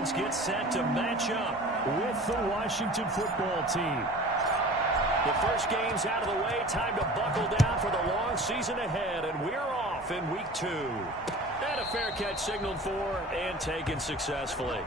guards get set to match up with the Washington football team. The first game's out of the way. Time to buckle down for the long season ahead, and we're off in week 2. And a fair catch signaled for and taken successfully.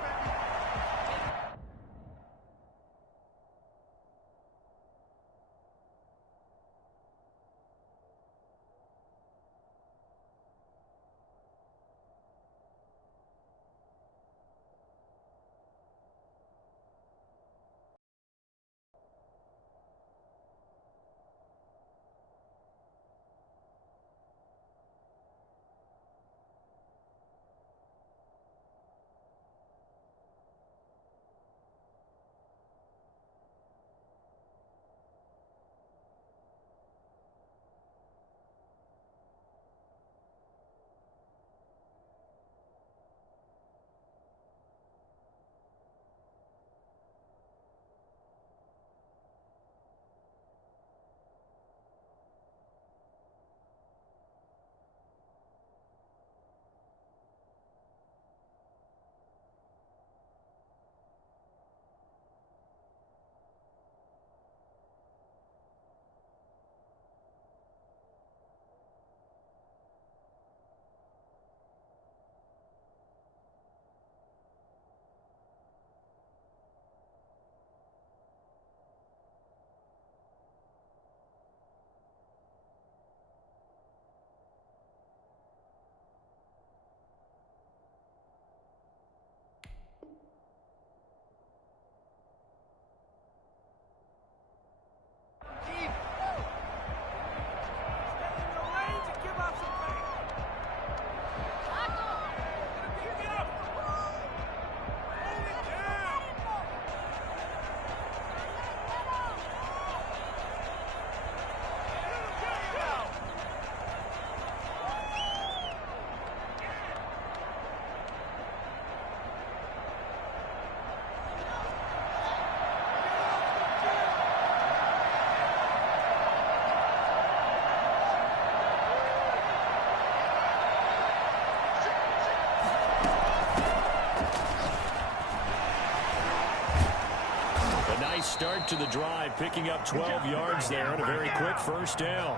Start to the drive, picking up 12 yards there and a very quick first down.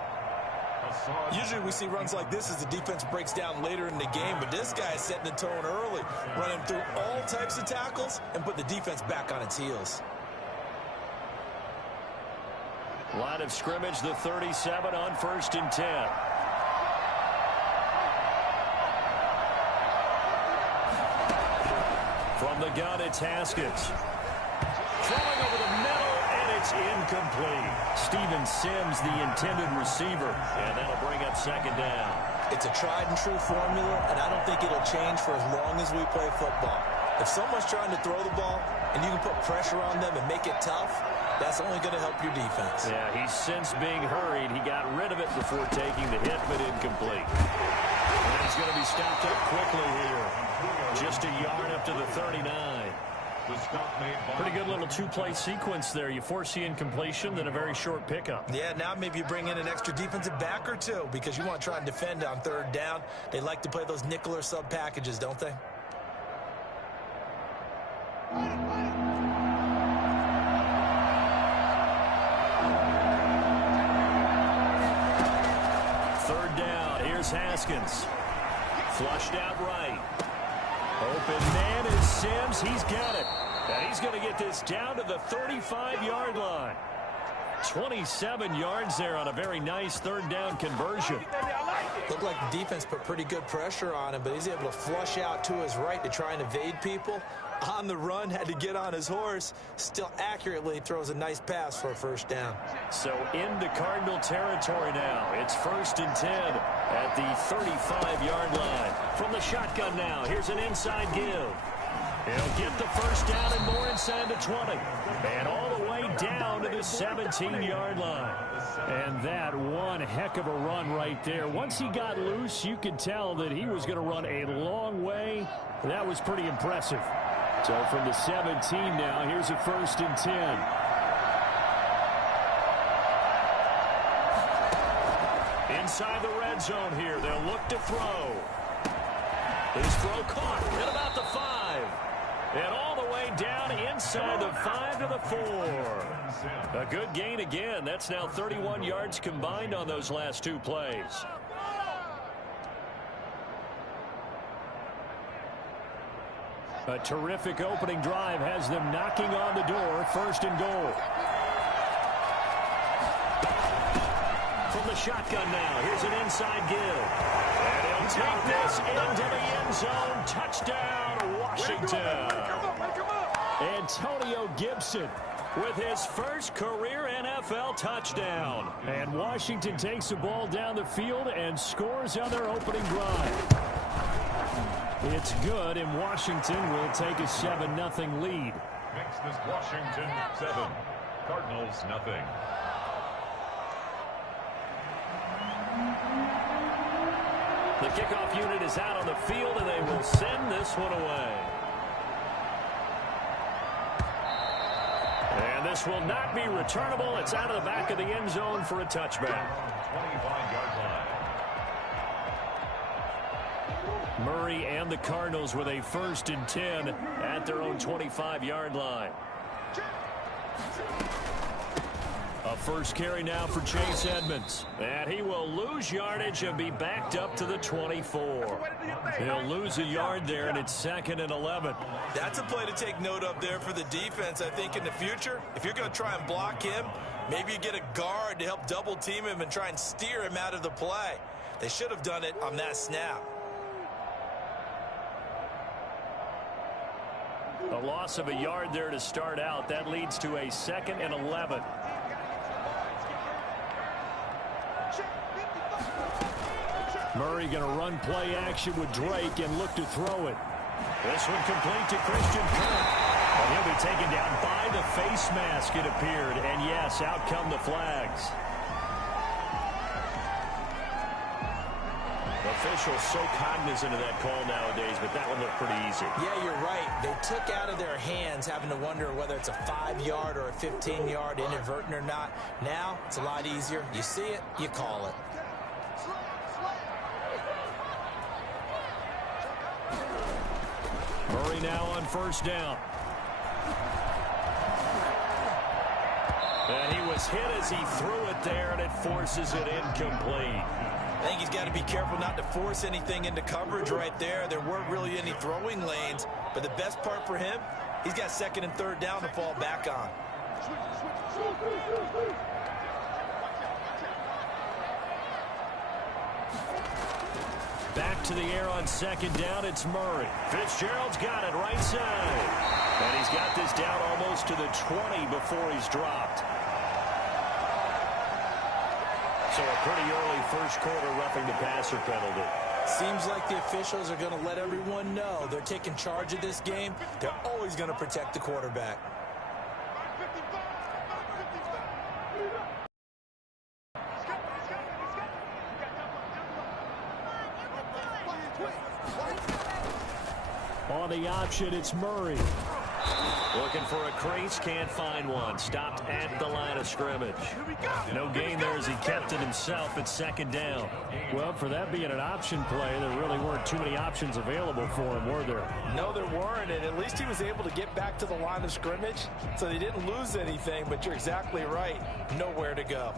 Usually we see runs like this as the defense breaks down later in the game, but this guy is setting the tone early, running through all types of tackles and put the defense back on its heels. Line of scrimmage, the 37 on 1st and 10. From the gun, it's Haskins. Throwing over the middle, and it's incomplete. Steven Sims, the intended receiver, and that'll bring up 2nd down. It's a tried-and-true formula, and I don't think it'll change for as long as we play football. If someone's trying to throw the ball, and you can put pressure on them and make it tough, that's only going to help your defense. Yeah, he's since being hurried. He got rid of it before taking the hit, but incomplete. And he's going to be stopped up quickly here. Just a yard up to the 39. Pretty good little two-play sequence there. You force the incompletion, then a very short pickup. Yeah, now maybe you bring in an extra defensive back or two because you want to try and defend on 3rd down. They like to play those nickel or sub packages, don't they? Third down. Here's Haskins. Flushed out right. Open man is Sims. He's got it. And he's going to get this down to the 35-yard line. 27 yards there on a very nice 3rd down conversion. Looked like the defense put pretty good pressure on him, but he's able to flush out to his right to try and evade people. On the run, had to get on his horse. Still accurately throws a nice pass for a 1st down. So into Cardinal territory now. It's 1st and 10 at the 35-yard line. From the shotgun now, here's an inside give. He'll get the 1st down and more inside the 20. And all the way down to the 17-yard line. And that one heck of a run right there. Once he got loose, you could tell that he was going to run a long way. That was pretty impressive. So from the 17 now, here's a 1st and 10. Inside the red zone here, they'll look to throw. His throw caught at about the 5. And all the way down inside the 5 to the 4. A good gain again. That's now 31 yards combined on those last two plays. A terrific opening drive has them knocking on the door. 1st and goal. From the shotgun now. Here's an inside give. And he'll take this into the end zone. Touchdown, Washington. Antonio Gibson with his first career NFL touchdown. And Washington takes the ball down the field and scores on their opening drive. It's good, and Washington will take a 7-0 lead. Makes this Washington 7, Cardinals 0. The kickoff unit is out on the field, and they will send this one away. And this will not be returnable. It's out of the back of the end zone for a touchback. 25-yard line. Murray and the Cardinals with a 1st and 10 at their own 25-yard line. A first carry now for Chase Edmonds. And he will lose yardage and be backed up to the 24. He'll lose a yard there, and it's 2nd and 11. That's a play to take note of there for the defense, I think, in the future. If you're going to try and block him, maybe you get a guard to help double-team him and try and steer him out of the play. They should have done it on that snap. A loss of a yard there to start out. That leads to a 2nd and 11. Murray going to run play action with Drake and look to throw it. This one complete to Christian Kirk. And he'll be taken down by the face mask, it appeared. And yes, out come the flags. Officials so cognizant of that call nowadays, but that one looked pretty easy. Yeah, you're right. They took out of their hands having to wonder whether it's a 5-yard or a 15-yard inadvertent or not. Now, it's a lot easier. You see it, you call it. Murray now on 1st down. And he was hit as he threw it there, and it forces it incomplete. I think he's got to be careful not to force anything into coverage right there. There weren't really any throwing lanes, but the best part for him, he's got 2nd and 3rd down to fall back on. Back to the air on 2nd down, it's Murray. Fitzgerald's got it right side. And he's got this down almost to the 20 before he's dropped. So a pretty early 1st quarter roughing the passer penalty. Seems like the officials are going to let everyone know they're taking charge of this game. They're always going to protect the quarterback. On the option, it's Murray. Looking for a crease, can't find one. Stopped at the line of scrimmage. No gain there as he kept it himself at 2nd down. Well, for that being an option play, there really weren't too many options available for him, were there? No, there weren't, and at least he was able to get back to the line of scrimmage, so they didn't lose anything, but you're exactly right. Nowhere to go.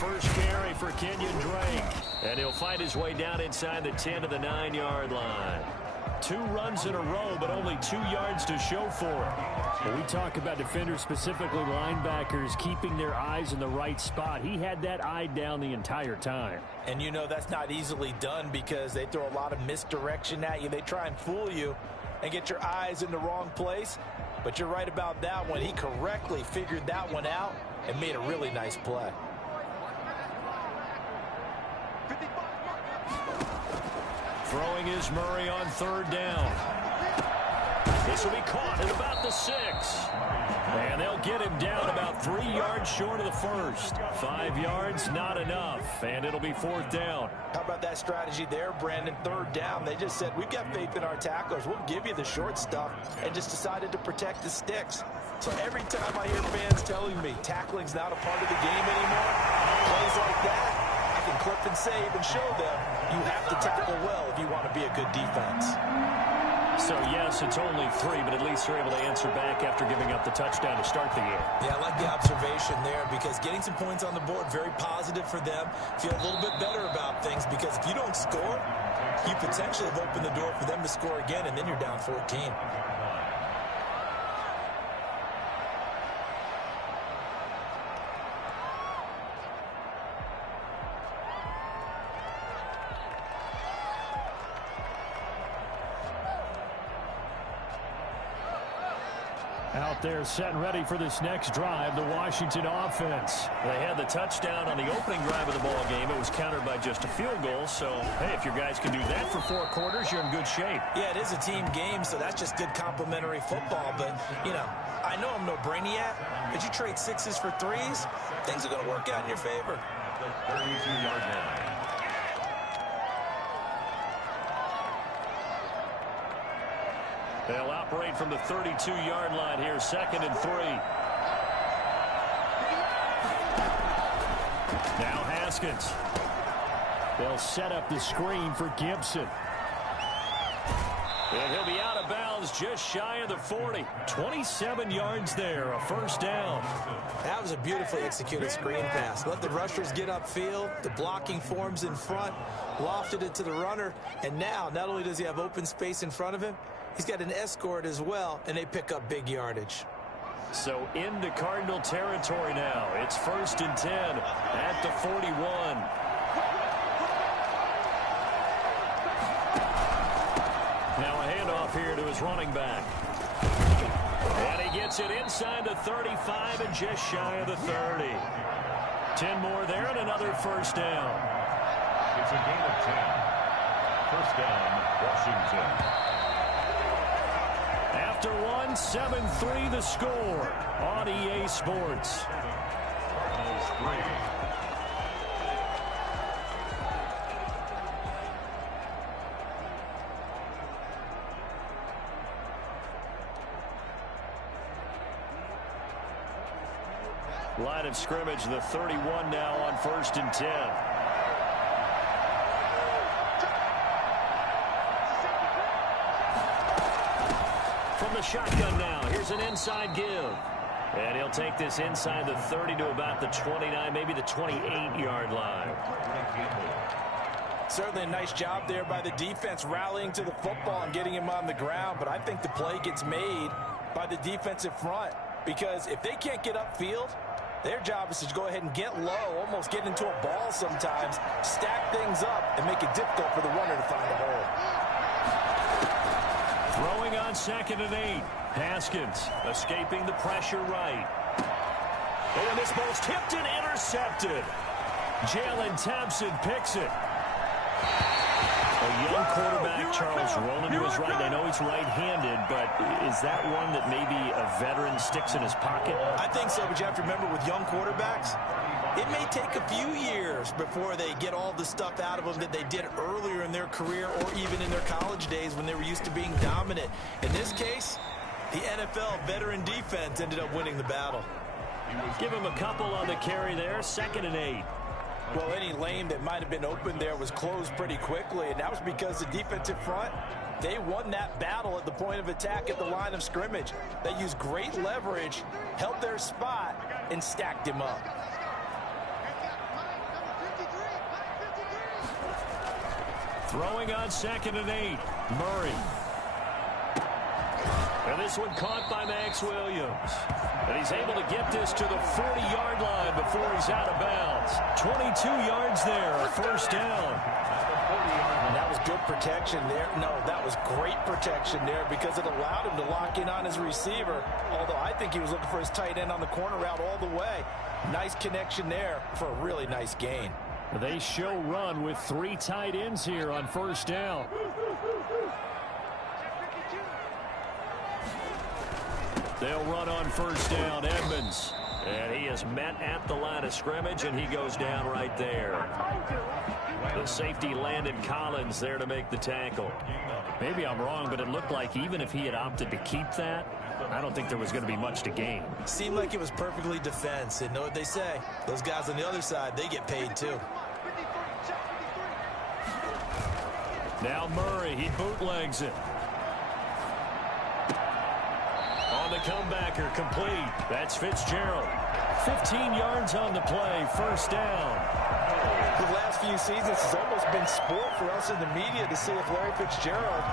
First carry for Kenyon Drake. And he'll fight his way down inside the 10 to the 9-yard line. 2 runs in a row, but only 2 yards to show for it. When we talk about defenders, specifically linebackers, keeping their eyes in the right spot, he had that eye down the entire time. And you know that's not easily done because they throw a lot of misdirection at you. They try and fool you and get your eyes in the wrong place. But you're right about that one. He correctly figured that one out and made a really nice play. Throwing is Murray on 3rd down. This will be caught at about the 6. And they'll get him down about 3 yards short of the first. 5 yards, not enough. And it'll be 4th down. How about that strategy there, Brandon? 3rd down. They just said, we've got faith in our tacklers. We'll give you the short stuff, and just decided to protect the sticks. So every time I hear fans telling me tackling's not a part of the game anymore, plays like that, I can clip and save and show them you have to tackle well if you want to be a good defense. So, yes, it's only 3, but at least you're able to answer back after giving up the touchdown to start the game. Yeah, I like the observation there, because getting some points on the board, very positive for them. Feel a little bit better about things, because if you don't score, you potentially have opened the door for them to score again, and then you're down 14. Out there set and ready for this next drive, the Washington offense. They had the touchdown on the opening drive of the ball game. It was countered by just a field goal. So, hey, if your guys can do that for 4 quarters, you're in good shape. Yeah, it is a team game, so that's just good complimentary football. But, you know, I know I'm no brainiac, but you trade 6s for 3s, things are going to work out in your favor. 32-yard line. They'll operate from the 32-yard line here, 2nd and 3. Now Haskins. They'll set up the screen for Gibson. And he'll be out of bounds just shy of the 40. 27 yards there, a 1st down. That was a beautifully executed screen pass. Let the rushers get upfield. The blocking forms in front. Lofted it to the runner. And now, not only does he have open space in front of him, he's got an escort as well, and they pick up big yardage. So into Cardinal territory now. It's 1st and 10 at the 41. Now a handoff here to his running back. And he gets it inside the 35 and just shy of the 30. 10 more there and another 1st down. It's a gain of 10. 1st down, Washington. After 1, 7-3 the score on EA Sports. Cardinals 3. Line of scrimmage, the 31 now on 1st and 10. From the shotgun now, here's an inside give. And he'll take this inside the 30 to about the 29, maybe the 28-yard line. Certainly a nice job there by the defense, rallying to the football and getting him on the ground. But I think the play gets made by the defensive front, because if they can't get upfield, their job is to go ahead and get low, almost get into a ball sometimes, stack things up, and make it difficult for the runner to find a hole. Throwing on 2nd and 8. Haskins escaping the pressure right. And this ball's tipped and intercepted. Jalen Thompson picks it. A young quarterback, Charles, rolling to his right. I know he's right-handed, but is that one that maybe a veteran sticks in his pocket? I think so, but you have to remember with young quarterbacks, it may take a few years before they get all the stuff out of them that they did earlier in their career or even in their college days when they were used to being dominant. In this case, the NFL veteran defense ended up winning the battle. Give him a couple on the carry there, 2nd and 8. Well, any lane that might have been open there was closed pretty quickly, and that was because the defensive front, they won that battle at the point of attack at the line of scrimmage. They used great leverage, held their spot, and stacked him up. Throwing on 2nd and 8. Murray. And this one caught by Max Williams. And he's able to get this to the 40-yard line before he's out of bounds. 22 yards there, a 1st down. And that was good protection there. No, that was great protection there because it allowed him to lock in on his receiver. Although I think he was looking for his tight end on the corner route all the way. Nice connection there for a really nice gain. They show run with 3 tight ends here on 1st down. They'll run on first down. Edmonds. And he is met at the line of scrimmage, and he goes down right there. The safety Landon Collins there to make the tackle. Maybe I'm wrong, but it looked like even if he had opted to keep that, I don't think there was going to be much to gain. Seemed like it was perfectly defense. And know what they say? Those guys on the other side, they get paid too. Now Murray, he bootlegs it. On the comebacker, complete. That's Fitzgerald. 15 yards on the play, first down. The last few seasons, it's almost been sport for us in the media to see if Larry Fitzgerald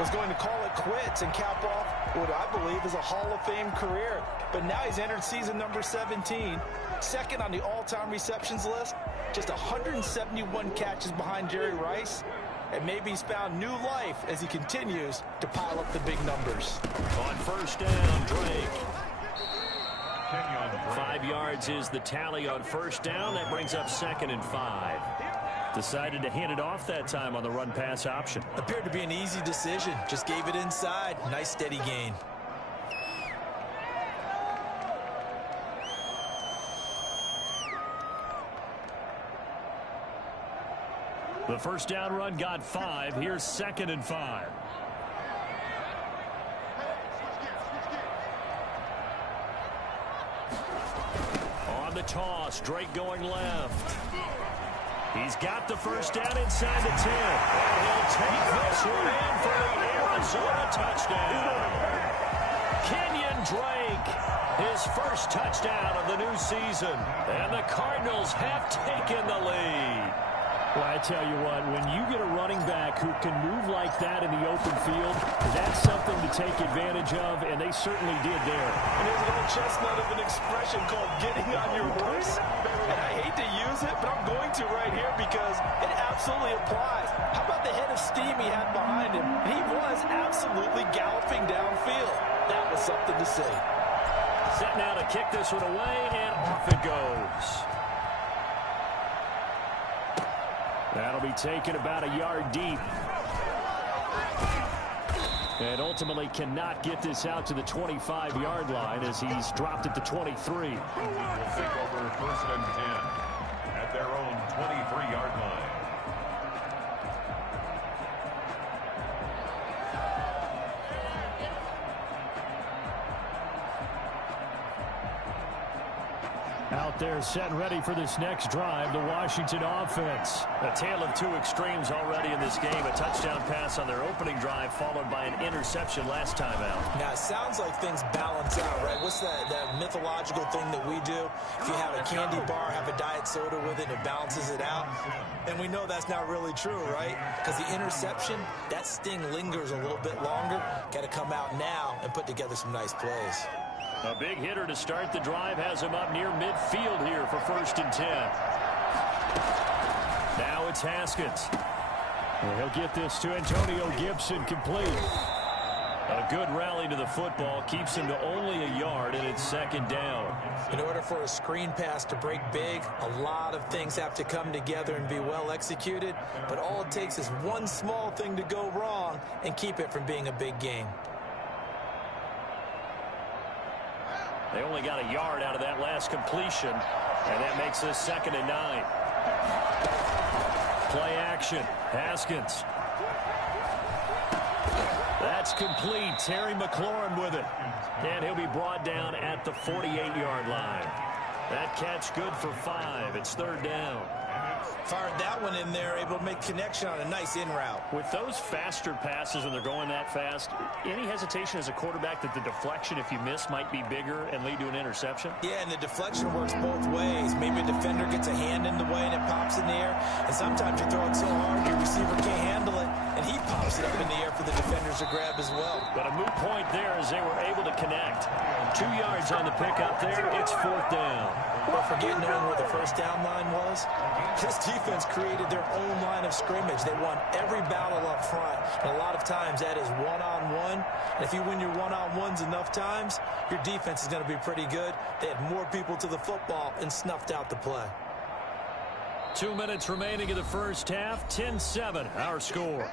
was going to call it quits and cap off what I believe is a Hall of Fame career. But now he's entered season number 17, second on the all-time receptions list, just 171 catches behind Jerry Rice. And maybe he's found new life as he continues to pile up the big numbers. On first down, Drake. 5 yards is the tally on first down. That brings up 2nd and 5. Decided to hand it off that time on the run-pass option. Appeared to be an easy decision. Just gave it inside. Nice steady gain. The first down run got 5. Here's 2nd and 5. On the toss, Drake going left. He's got the first down inside the 10. And he'll take this one in for the Arizona touchdown. Kenyon Drake, his first touchdown of the new season. And the Cardinals have taken the lead. Well, I tell you what, when you get a running back who can move like that in the open field, that's something to take advantage of, and they certainly did there. And there's an old chestnut of an expression called getting on your horse. And I hate to use it, but I'm going to right here because it absolutely applies. How about the head of steam he had behind him? He was absolutely galloping downfield. That was something to see. Set now to kick this one away, and off it goes. That'll be taken about a yard deep. And ultimately cannot get this out to the 25-yard line as he's dropped it to 23. Will take over 1st and 10 at their own 23-yard line. Out there set and ready for this next drive, the Washington offense. A tale of two extremes already in this game. A touchdown pass on their opening drive followed by an interception last time out. Now, it sounds like things balance out, right? What's that mythological thing that we do? If you have a candy bar, have a diet soda with it, it balances it out. And we know that's not really true, right? Because the interception, that sting lingers a little bit longer. Got to come out now and put together some nice plays. A big hitter to start the drive has him up near midfield here for 1st and 10. Now it's Haskins. And he'll get this to Antonio Gibson, complete. A good rally to the football keeps him to only a yard, and it's 2nd down. In order for a screen pass to break big, a lot of things have to come together and be well executed. But all it takes is one small thing to go wrong and keep it from being a big game. They only got a yard out of that last completion, and that makes this 2nd and 9. Play action. Haskins. That's complete. Terry McLaurin with it. And he'll be brought down at the 48-yard line. That catch good for 5. It's 3rd down. Fired that one in there, able to make connection on a nice in route. With those faster passes when they're going that fast, any hesitation as a quarterback that the deflection, if you miss, might be bigger and lead to an interception? Yeah, and the deflection works both ways. Maybe a defender gets a hand in the way and it pops in the air. And sometimes you throw it so hard your receiver can't handle it, and he pops it up in the air for the defenders to grab as well. But a moot point there as they were able to connect. 2 yards on the pickup there. It's 4th down. Don't forget knowing where the first down line was. This defense created their own line of scrimmage. They won every battle up front. And a lot of times that is one-on-one. And if you win your one-on-ones enough times, your defense is going to be pretty good. They had more people to the football and snuffed out the play. 2 minutes remaining in the first half. 10-7, our score.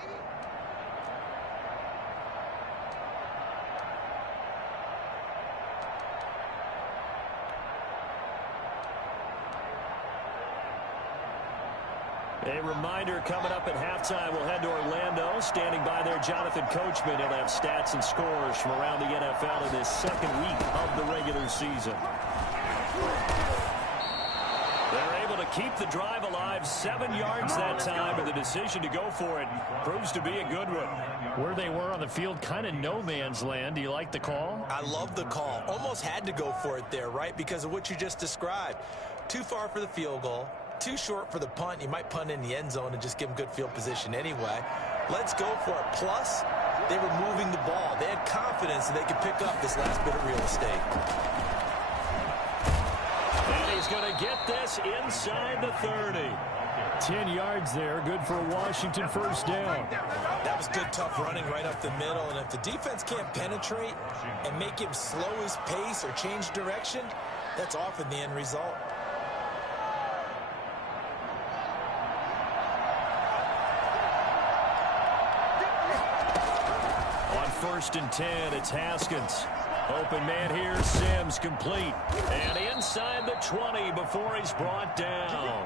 A reminder coming up at halftime, we'll head to Orlando. Standing by there, Jonathan Coachman. He'll have stats and scores from around the NFL in his second week of the regular season. They're able to keep the drive alive, 7 yards that time, and the decision to go for it proves to be a good one. Where they were on the field, kind of no man's land. Do you like the call? I love the call. Almost had to go for it there, right, because of what you just described. Too far for the field goal. Too short for the punt. You might punt in the end zone and just give them good field position anyway. Let's go for it. Plus, they were moving the ball. They had confidence that they could pick up this last bit of real estate. And he's going to get this inside the 30. 10 yards there. Good for a Washington first down. That was good, tough running right up the middle. And if the defense can't penetrate and make him slow his pace or change direction, that's often the end result. First and 10, it's Haskins. Open man here, Sims complete. And inside the 20 before he's brought down.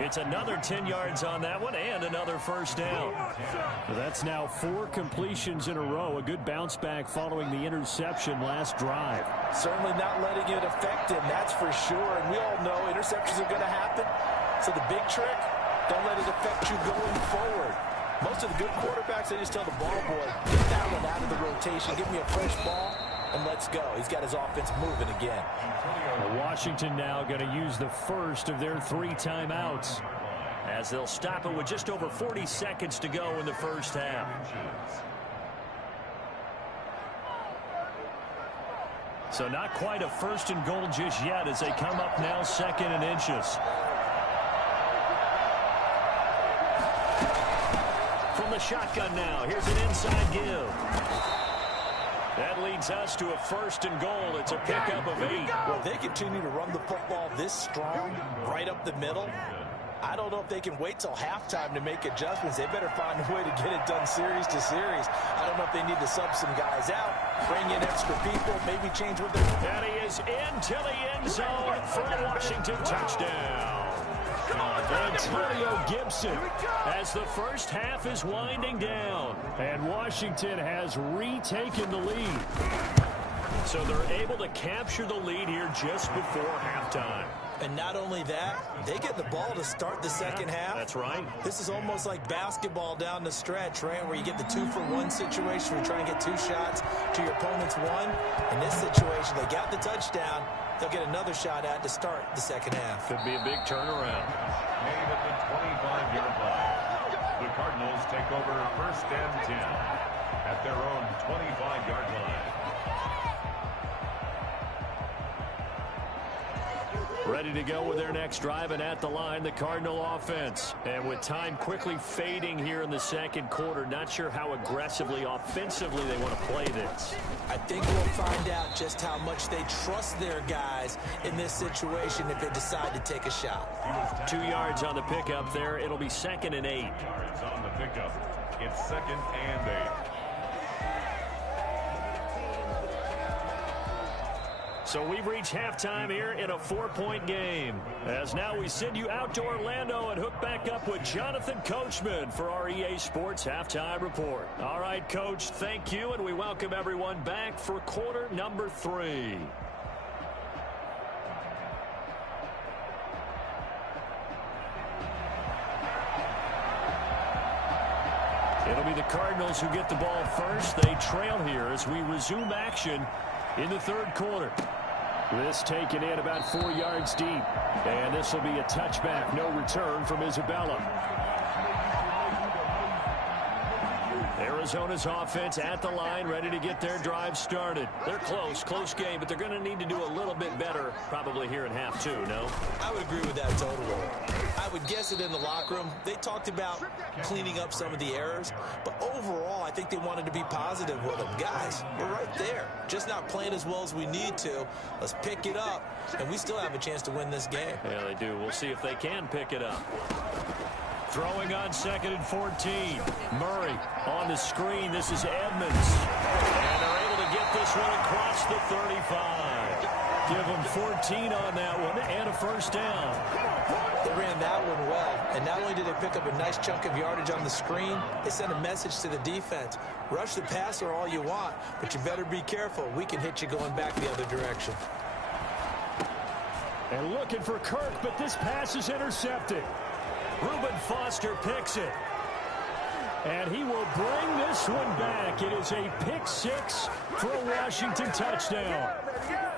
It's another 10 yards on that one and another first down. Well, that's now 4 completions in a row. A good bounce back following the interception last drive. Certainly not letting it affect him, that's for sure. And we all know interceptions are going to happen. So the big trick, don't let it affect you going forward. Most of the good quarterbacks, they just tell the ball boy, get that one out of the rotation, give me a fresh ball, and let's go. He's got his offense moving again. Well, Washington now going to use the first of their 3 timeouts, as they'll stop it with just over 40 seconds to go in the first half. So not quite a first and goal just yet as they come up now 2nd and inches. From the shotgun now, here's an inside give. That leads us to a first and goal. It's a pickup of 8. Well, they continue to run the football this strong, right up the middle. I don't know if they can wait till halftime to make adjustments. They better find a way to get it done series to series. I don't know if they need to sub some guys out, bring in extra people, maybe change what they're... And he is into the end zone for a Washington touchdown. Antonio Gibson as the first half is winding down. And Washington has retaken the lead. So they're able to capture the lead here just before halftime. And not only that, they get the ball to start the second half. That's right. This is almost like basketball down the stretch, right, where you get the 2-for-1 situation where you try and get 2 shots to your opponent's 1. In this situation, they got the touchdown. They'll get another shot at to start the second half. Could be a big turnaround. Made at the 25-yard line. The Cardinals take over first and 10 at their own 25-yard line. Ready to go with their next drive, and at the line, the Cardinal offense. And with time quickly fading here in the second quarter, not sure how aggressively, offensively they want to play this. I think we'll find out just how much they trust their guys in this situation if they decide to take a shot. 2 yards on the pickup there. It'll be 2nd and 8. Yards on the pickup. It's 2nd and 8. So we've reached halftime here in a 4-point game. As now we send you out to Orlando and hook back up with Jonathan Coachman for our EA Sports Halftime Report. All right, Coach, thank you, and we welcome everyone back for quarter number 3. It'll be the Cardinals who get the ball first. They trail here as we resume action in the third quarter. This taken in about 4 yards deep. And this will be a touchback. No return from Isabella. Arizona's offense at the line, ready to get their drive started. They're close game, but they're going to need to do a little bit better probably here in half 2, no? I would agree with that totally. I would guess it in the locker room. They talked about cleaning up some of the errors, but overall, I think they wanted to be positive with them. Guys, we're right there. Just not playing as well as we need to. Let's pick it up, and we still have a chance to win this game. Yeah, they do. We'll see if they can pick it up. Throwing on 2nd and 14. Murray on the screen. This is Edmonds. And they're able to get get this one across the 35. Give them 14 on that one and a first down. They ran that one well, and not only did they pick up a nice chunk of yardage on the screen, they sent a message to the defense. Rush the passer all you want, but you better be careful. We can hit you going back the other direction. And looking for Kirk, but this pass is intercepted. Reuben Foster picks it. And he will bring this one back. It is a pick six for a Washington touchdown.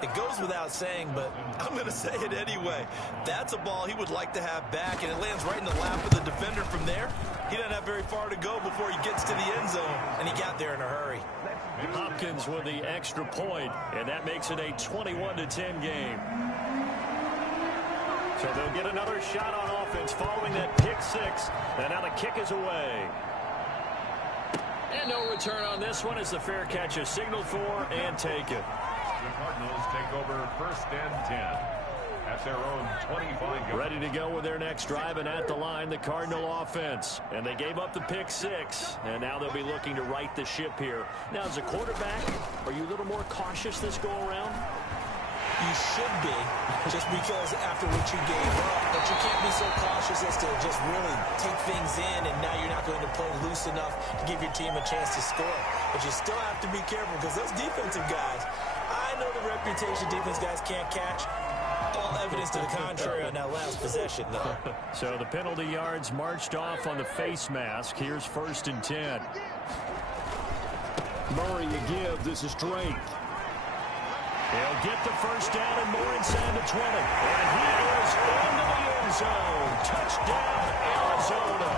It goes without saying, but I'm going to say it anyway. That's a ball he would like to have back, and it lands right in the lap of the defender from there. He doesn't have very far to go before he gets to the end zone, and he got there in a hurry. Hopkins with the extra point, and that makes it a 21-10 game. So they'll get another shot on offense following that pick six, and now the kick is away. And no return on this one as the fair catch is signaled for and taken. The Cardinals take over first and 10 at their own 25. Ready to go with their next drive, and at the line, the Cardinal offense. And they gave up the pick six, and now they'll be looking to right the ship here. Now, as a quarterback, are you a little more cautious this go around? You should be, just because after what you gave up, but you can't be so cautious as to just really take things in, and now you're not going to play loose enough to give your team a chance to score. But you still have to be careful, because those defensive guys, I know the reputation defense guys can't catch. All evidence to the contrary on that last possession, though. So the penalty yards marched off on the face mask. Here's first and 10. Murray again. This is Drake. He'll get the first down and more inside the 20. And he is into the end zone. Touchdown, Arizona.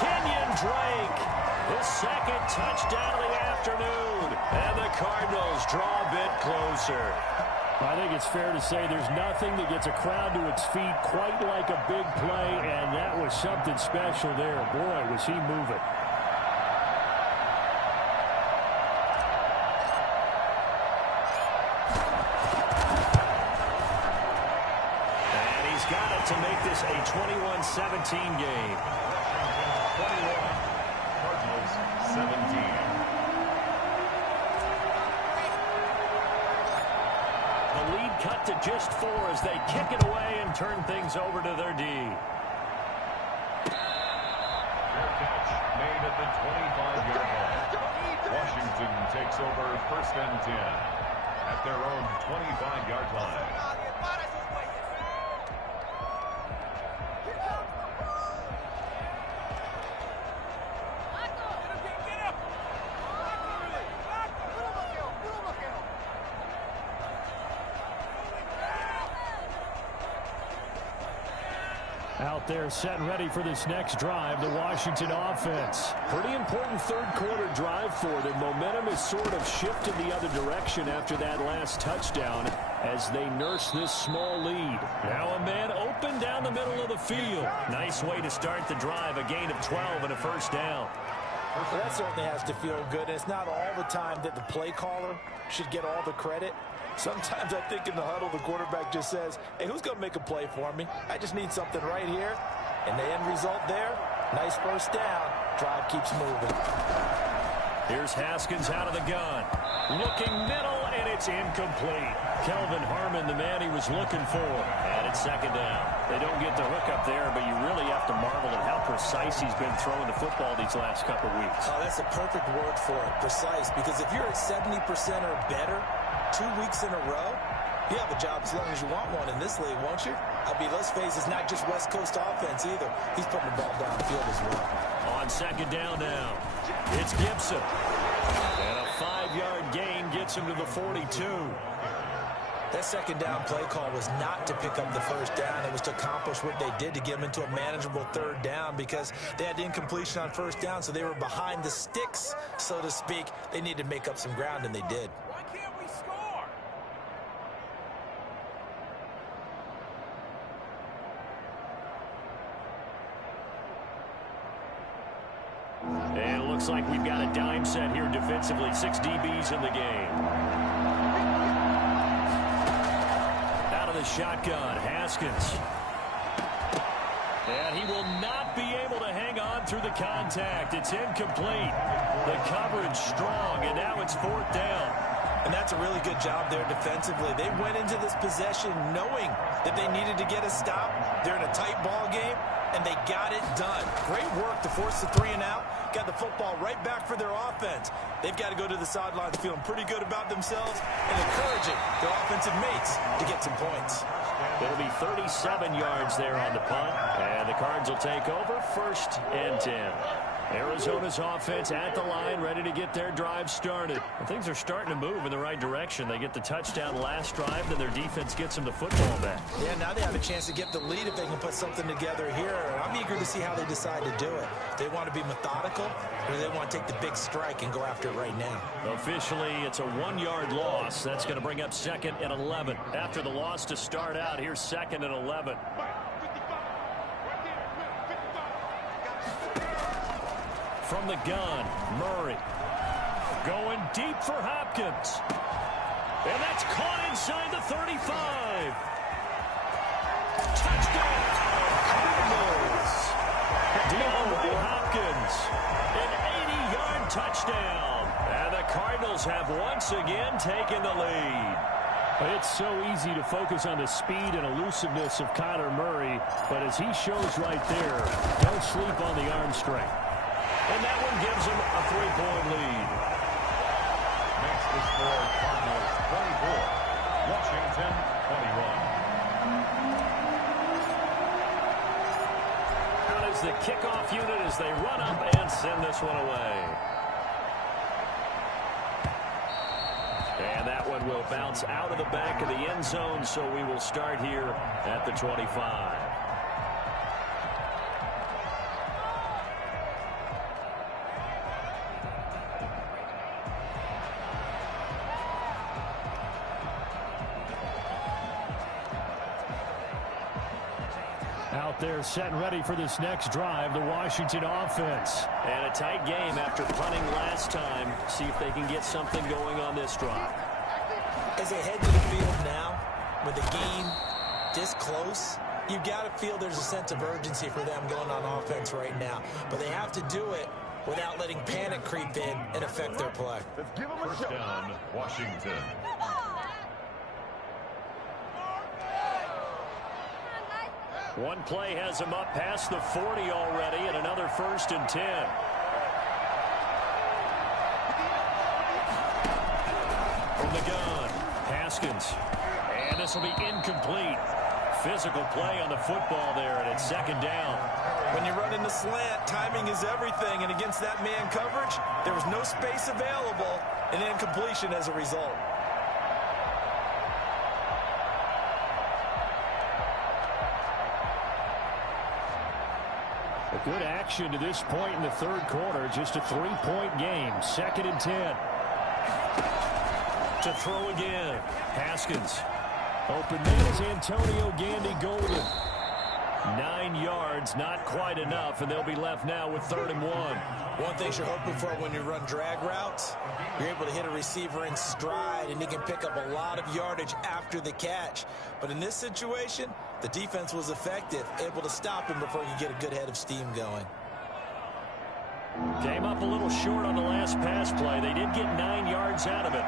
Kenyon Drake, the second touchdown of the afternoon. And the Cardinals draw a bit closer. I think it's fair to say there's nothing that gets a crowd to its feet quite like a big play, and that was something special there. Boy, was he moving. Got it to make this a 21-17 game. 21, Cardinals 17. The lead cut to just 4 as they kick it away and turn things over to their D. Fair catch made at the 25-yard line. Washington takes over first and 10 at their own 25-yard line. Out there set and ready for this next drive, the Washington offense. Pretty important third quarter drive for them. Momentum has sort of shifted the other direction after that last touchdown as they nurse this small lead. Now a man open down the middle of the field. Nice way to start the drive, a gain of 12 and a first down. Well, that certainly has to feel good. And it's not all the time that the play caller should get all the credit. Sometimes I think in the huddle, the quarterback just says, hey, who's going to make a play for me? I just need something right here. And the end result there, nice first down. Drive keeps moving. Here's Haskins out of the gun. Looking middle, and it's incomplete. Kelvin Harmon, the man he was looking for. And it's second down. They don't get the hook up there, but you really have to marvel at how precise he's been throwing the football these last couple weeks. Oh, that's a perfect word for it, precise. Because if you're at 70% or better 2 weeks in a row, you have a job as long as you want one in this league, won't you? I mean, let's face it, it's not just West Coast offense either. He's putting the ball downfield as well. On second down now, it's Gibson. And a 5-yard gain gets him to the 42. That second down play call was not to pick up the first down. It was to accomplish what they did to get them into a manageable third down because they had incompletion on first down, so they were behind the sticks, so to speak. They needed to make up some ground, and they did. Why can't we score? And it looks like we've got a dime set here defensively. 6 DBs in the game. Out of the shotgun, Haskins. And he will not be able to hang on through the contact. It's incomplete. The coverage strong, and now it's fourth down. And that's a really good job there defensively. They went into this possession knowing that they needed to get a stop. They're in a tight ball game, and they got it done. Great work to force the 3 and out. Got the football right back for their offense. They've got to go to the sidelines feeling pretty good about themselves and encouraging their offensive mates to get some points. It'll be 37 yards there on the punt, and the Cards will take over 1st and 10. Arizona's offense at the line, ready to get their drive started. And things are starting to move in the right direction. They get the touchdown last drive, then their defense gets them the football back. Yeah, now they have a chance to get the lead if they can put something together here. And I'm eager to see how they decide to do it. They want to be methodical, or they want to take the big strike and go after it right now. Officially, it's a 1-yard loss. That's going to bring up 2nd and 11. After the loss to start out, here's 2nd and 11. From the gun, Murray. Going deep for Hopkins. And that's caught inside the 35. Touchdown, Cardinals. DeAndre Hopkins, an 80-yard touchdown. And the Cardinals have once again taken the lead. It's so easy to focus on the speed and elusiveness of Kyler Murray, but as he shows right there, don't sleep on the arm strength. And that one gives them a 3-point lead. Makes the score Cardinals 24, Washington 21. Out is the kickoff unit as they run up and send this one away. And that one will bounce out of the back of the end zone, so we will start here at the 25. Out there set and ready for this next drive, the Washington offense. And a tight game after punting last time. See if they can get something going on this drive. As they head to the field now, with the game this close, you've got to feel there's a sense of urgency for them going on offense right now. But they have to do it without letting panic creep in and affect their play. First down, Washington. One play has them up past the 40 already, and another 1st and 10. From the gun, Haskins. And this will be incomplete. Physical play on the football there, and it's 2nd down. When you run in the slant, timing is everything, and against that man coverage, there was no space available, and incompletion as a result. Good action to this point in the 3rd quarter. Just a 3-point game. 2nd and 10. To throw again. Haskins. Open man is Antonio Gandy Golden. 9 yards, not quite enough, and they'll be left now with 3rd and 1. One thing you're hoping for when you run drag routes, you're able to hit a receiver in stride, and he can pick up a lot of yardage after the catch. But in this situation, the defense was effective, able to stop him before you get a good head of steam going. Came up a little short on the last pass play. They did get 9 yards out of it,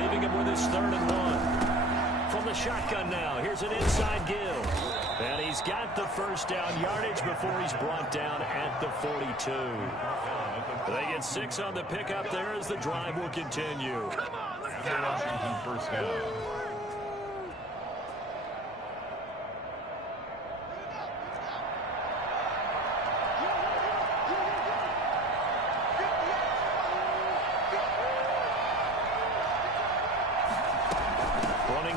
leaving him with his 3rd and 1. From the shotgun now, here's an inside give. And he's got the 1st down yardage before he's brought down at the 42. They get 6 on the pickup there as the drive will continue. Washington 1st down.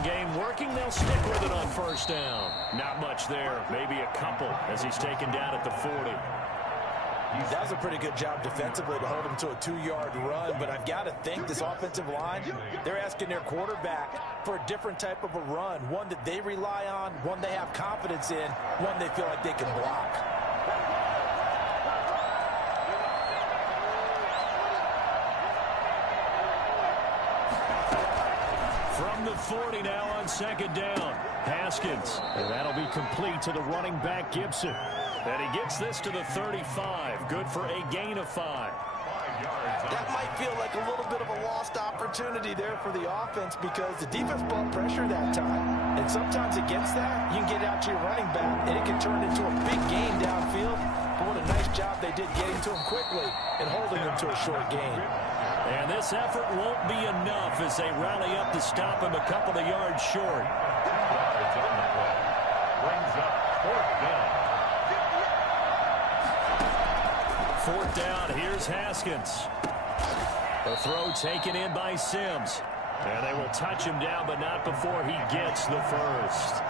Game working, they'll stick with it on 1st down. Not much there, maybe a couple as he's taken down at the 40. That was a pretty good job defensively to hold him to a 2-yard run, but I've got to think this offensive line, they're asking their quarterback for a different type of a run, one that they rely on, one they have confidence in, one they feel like they can block. From the 40 now on 2nd down. Haskins. And that'll be complete to the running back Gibson. And he gets this to the 35. Good for a gain of 5. 5 yards That might feel like a little bit of a lost opportunity there for the offense because the defense brought pressure that time. And sometimes against that, you can get out to your running back, and it can turn into a big gain downfield. But what a nice job they did getting to him quickly and holding him to a short gain. And this effort won't be enough as they rally up to stop him a couple of yards short. Yards on the play. Brings up fourth down. Fourth down, here's Haskins. The throw taken in by Sims. And they will touch him down, but not before he gets the first.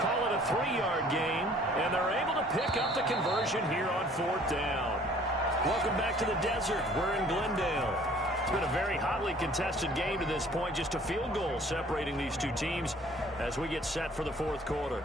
Call it a 3-yard gain, and they're able to pick up the conversion here on fourth down. Welcome back to the desert. We're in Glendale. It's been a very hotly contested game to this point. Just a field goal separating these two teams as we get set for the fourth quarter.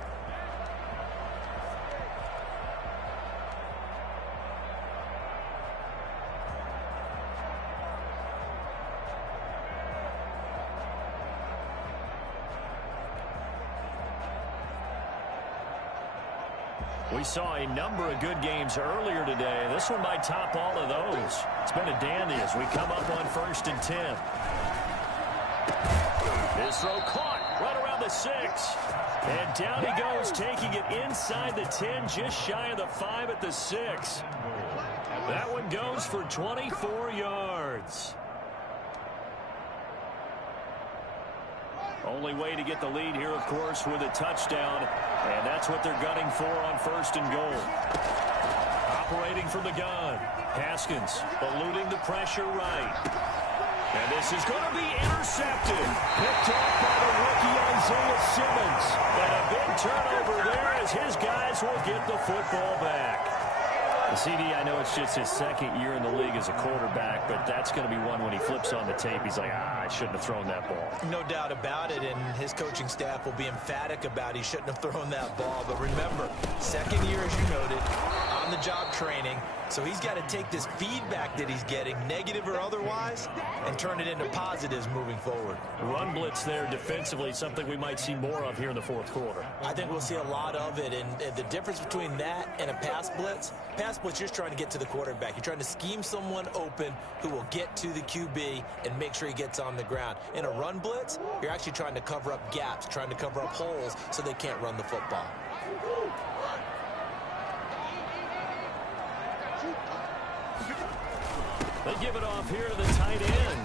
We saw a number of good games earlier today. This one might top all of those. It's been a dandy as we come up on 1st and 10. This throw caught right around the 6. And down he goes, taking it inside the 10, just shy of the 5 at the 6. That one goes for 24 yards. Only way to get the lead here, of course, with a touchdown. And that's what they're gunning for on 1st and goal. Operating from the gun. Haskins eluding the pressure right. And this is going to be intercepted. Picked off by the rookie Isaiah Simmons. And a big turnover there as his guys will get the football back. The CD, I know it's just his second year in the league as a quarterback, but that's going to be one when he flips on the tape. He's like, I shouldn't have thrown that ball. No doubt about it, and his coaching staff will be emphatic about he shouldn't have thrown that ball. But remember, second year, as you noted, on-the-job training. So he's got to take this feedback that he's getting, negative or otherwise, and turn it into positives moving forward. Run blitz there defensively, something we might see more of here in the fourth quarter. I think we'll see a lot of it, and the difference between that and a pass blitz, you're just trying to get to the quarterback. You're trying to scheme someone open who will get to the QB and make sure he gets on the ground. In a run blitz, you're actually trying to cover up gaps, trying to cover up holes so they can't run the football. They give it off here to the tight end.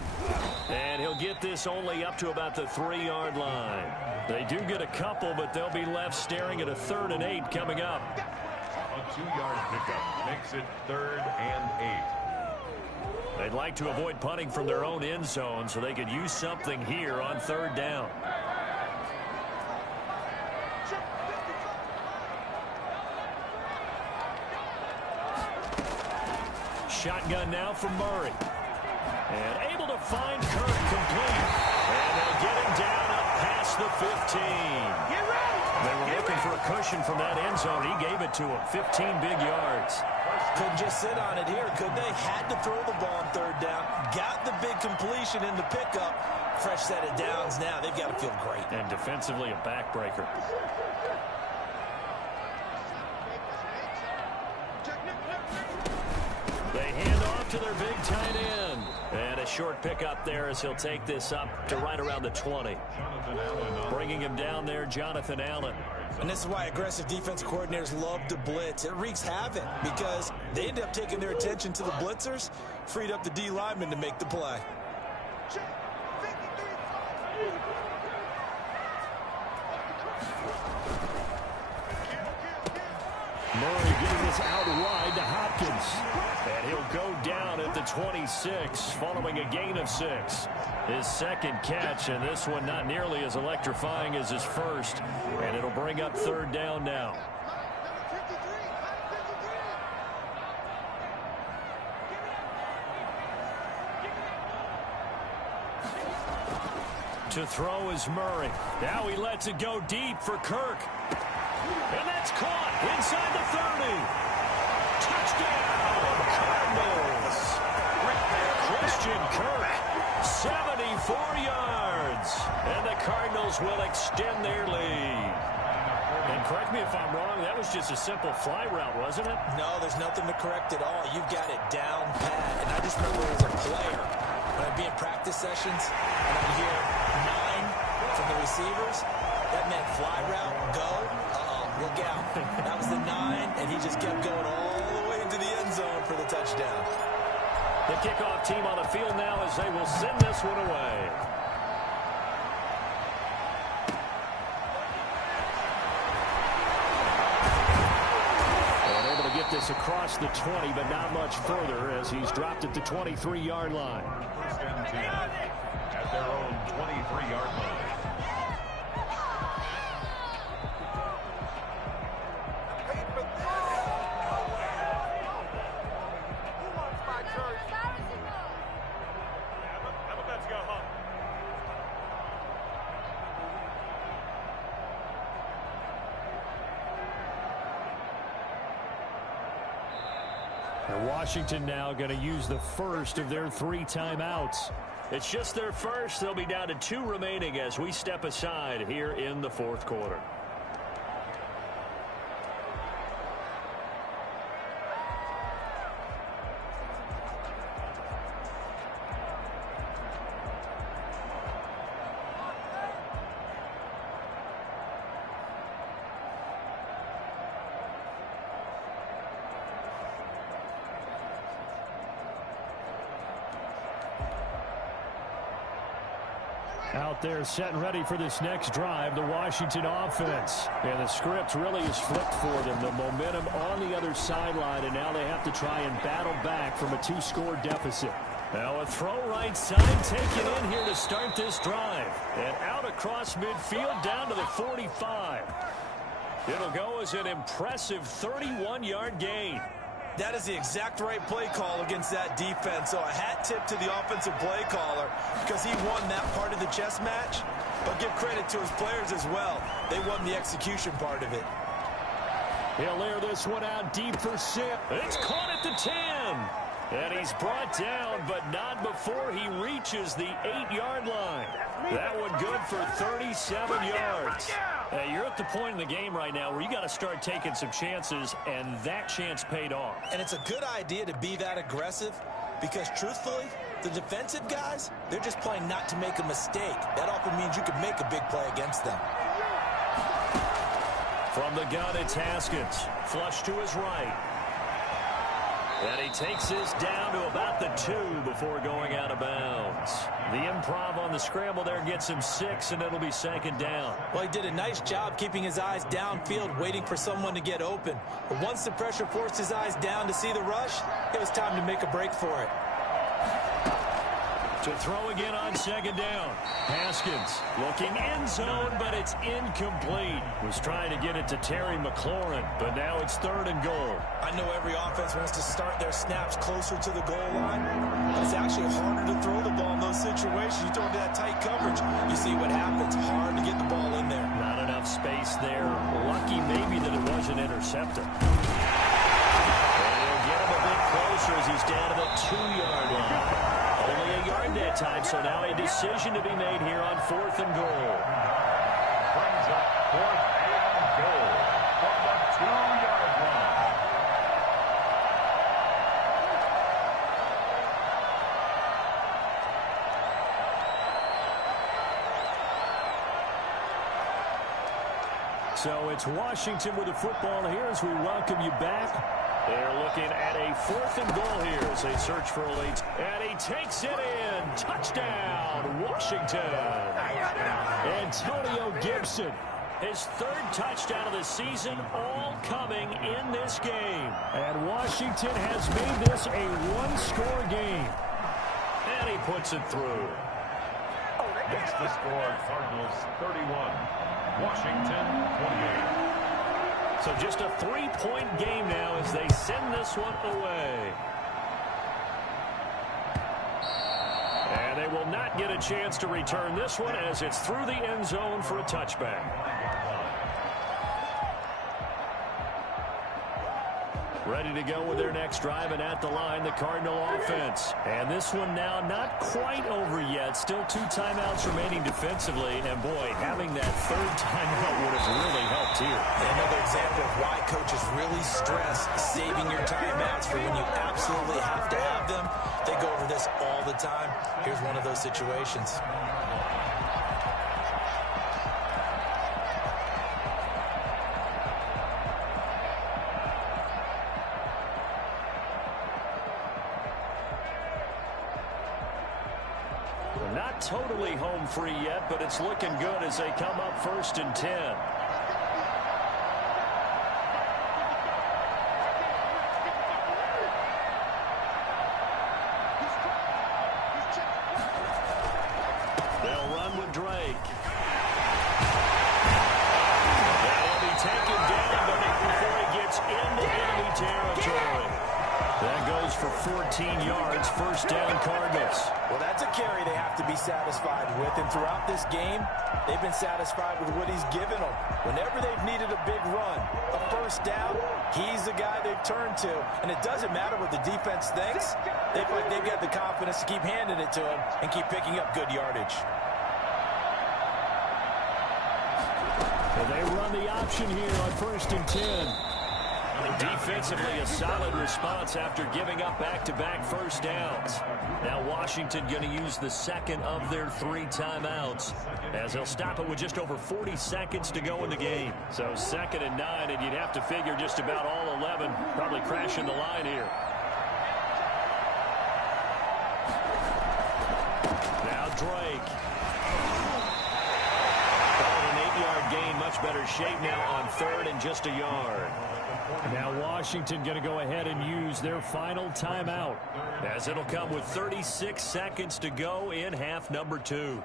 And he'll get this only up to about the 3-yard line. They do get a couple, but they'll be left staring at a 3rd and 8 coming up. A 2-yard pickup makes it 3rd and 8. They'd like to avoid punting from their own end zone so they could use something here on 3rd down. Shotgun now from Murray. And able to find Kirk complete. And they'll get him down up past the 15. They were looking for a cushion from that end zone. He gave it to him. 15 big yards. Couldn't just sit on it here, could they? Had to throw the ball on 3rd down. Got the big completion in the pickup. Fresh set of downs now. They've got to feel great. And defensively, a backbreaker. They hand off to their big tight end. And a short pickup there as he'll take this up to right around the 20. Bringing him down there, Jonathan Allen. And this is why aggressive defense coordinators love to blitz. It wreaks havoc because they end up taking their attention to the blitzers, freed up the D lineman to make the play. Murray getting this out wide to Hopkins. And he'll go down at the 26 following a gain of 6. His second catch, and this one not nearly as electrifying as his first. And it'll bring up 3rd down now. To throw is Murray. Now he lets it go deep for Kirk. And that's caught inside the 30. Touchdown, Cardinals. Christian Kirk, 74 yards. And the Cardinals will extend their lead. And correct me if I'm wrong, that was just a simple fly route, wasn't it? No, there's nothing to correct at all. You've got it down pat. And I just remember as a player, when I'd be in practice sessions, and I'd hear 9 from the receivers, that meant fly route, go, look out. That was the 9, and he just kept going all the way into the end zone for the touchdown. The kickoff team on the field now as they will send this one away. And able to get this across the 20, but not much further as he's dropped at the 23-yard line. First and 10 at their own 23-yard line. And Washington now going to use the first of their 3 timeouts. It's just their first. They'll be down to 2 remaining as we step aside here in the 4th quarter. Out there set and ready for this next drive, the Washington offense. And the script really is flipped for them. The momentum on the other sideline, and now they have to try and battle back from a 2-score deficit. Now a throw right side taken in here to start this drive. And out across midfield down to the 45. It'll go as an impressive 31-yard gain. That is the exact right play call against that defense. So a hat tip to the offensive play caller because he won that part of the chess match. But give credit to his players as well. They won the execution part of it. He'll air this one out deep for Sim. It's caught at the 10. And he's brought down, but not before he reaches the 8-yard line. That one good for 37 yards. Hey, you're at the point in the game right now where you got to start taking some chances, and that chance paid off. And it's a good idea to be that aggressive because, truthfully, the defensive guys, they're just playing not to make a mistake. That often means you can make a big play against them. From the gun, it's Haskins. Flush to his right. And he takes this down to about the 2 before going out of bounds. The improv on the scramble there gets him 6, and it'll be 2nd down. Well, he did a nice job keeping his eyes downfield, waiting for someone to get open. But once the pressure forced his eyes down to see the rush, it was time to make a break for it. To throw again on 2nd down. Haskins looking end zone, but it's incomplete. Was trying to get it to Terry McLaurin, but now it's 3rd and goal. I know every offense wants to start their snaps closer to the goal line, but it's actually harder to throw the ball in those situations. You throw into that tight coverage, you see what happens. Hard to get the ball in there. Not enough space there. Lucky maybe that it wasn't intercepted. And he'll get him a bit closer as he's down to the 2-yard line. Only a yard that time, so now a decision to be made here on 4th and goal. Brings up 4th and goal from the 2-yard line. So it's Washington with the football here as we welcome you back. They're looking at a 4th and goal here as they search for a lead. And he takes it in. Touchdown, Washington. Antonio Gibson. His 3rd touchdown of the season, all coming in this game. And Washington has made this a 1-score game. And he puts it through. Makes the score Cardinals 31, Washington 28. So just a 3-point game now as they send this one away. And they will not get a chance to return this one as it's through the end zone for a touchback. Ready to go with their next drive, and at the line, the Cardinal offense. And this one now not quite over yet. Still 2 timeouts remaining defensively. And, boy, having that 3rd timeout would have really helped here. Another example of why coaches really stress saving your timeouts for when you absolutely have to have them. They go over this all the time. Here's one of those situations. Not totally home free yet, but it's looking good as they come up 1st and 10. They'll run with Drake. That'll be taken down, but not before he gets into enemy territory. That goes for 14 yards, 1st down Cardinals. Well, that's a carry they have to be satisfied with, and throughout this game, they've been satisfied with what he's given them. Whenever they've needed a big run, a 1st down, he's the guy they've turned to. And it doesn't matter what the defense thinks. They feel like they've got the confidence to keep handing it to him and keep picking up good yardage. Well, they run the option here on 1st and 10. Defensively, a solid response after giving up back-to-back 1st downs. Now Washington going to use the 2nd of their 3 timeouts as they'll stop it with just over 40 seconds to go in the game. So 2nd and 9, and you'd have to figure just about all 11 probably crashing the line here. Now Drake. Called an 8-yard gain, much better shape now on 3rd and just a yard. Now Washington going to go ahead and use their final timeout, as it'll come with 36 seconds to go in half number 2.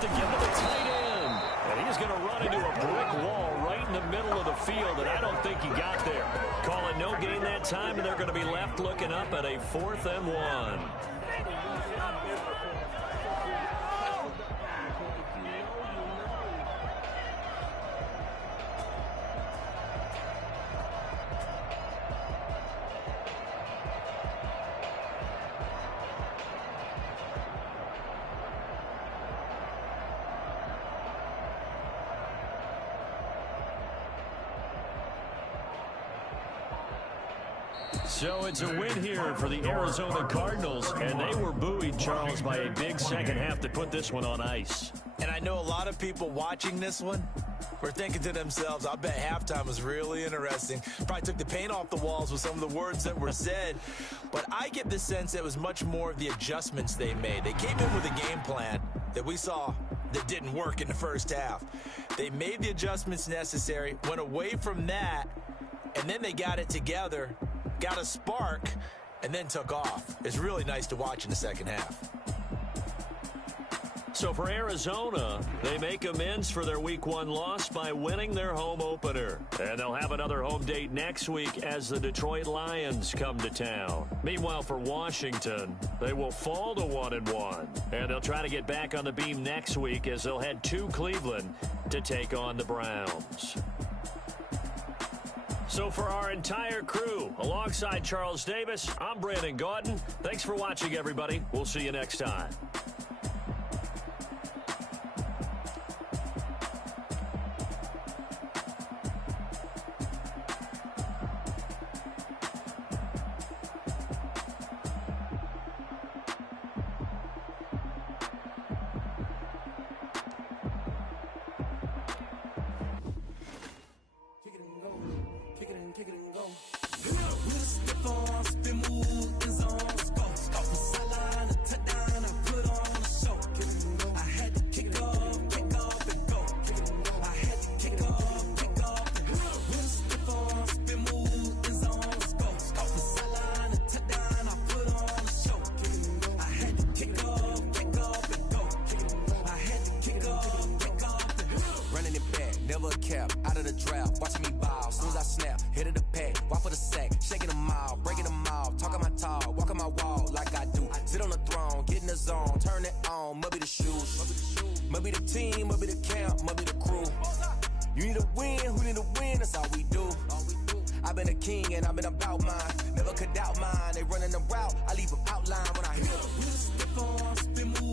To give to the tight end. And he's going to run into a brick wall right in the middle of the field, and I don't think he got there. Calling no gain that time, and they're going to be left looking up at a 4th and 1. So it's a win here for the Arizona Cardinals, and they were buoyed, Charles, by a big second half to put this one on ice. And I know a lot of people watching this one were thinking to themselves, I bet halftime was really interesting. Probably took the paint off the walls with some of the words that were said. But I get the sense it was much more of the adjustments they made. They came in with a game plan that we saw that didn't work in the 1st half. They made the adjustments necessary, went away from that, and then they got it together, got a spark, and then took off. It's really nice to watch in the 2nd half. So for Arizona, they make amends for their Week 1 loss by winning their home opener. And they'll have another home date next week as the Detroit Lions come to town. Meanwhile, for Washington, they will fall to 1-1. And they'll try to get back on the beam next week as they'll head to Cleveland to take on the Browns. So for our entire crew, alongside Charles Davis, I'm Brandon Gaudin. Thanks for watching, everybody. We'll see you next time. hit of the pack, walk for the sack, shaking them all, breaking them all, talking my talk, walking my wall like I do. Sit on the throne, get in the zone, turn it on, must be the shoes, must be the team, must be the camp, must be the crew. You need a win, who need a win, that's all we do. I've been a king and I've been about mine, never could doubt mine. They running the route, I leave them outline when I hit them. Step on, spin move.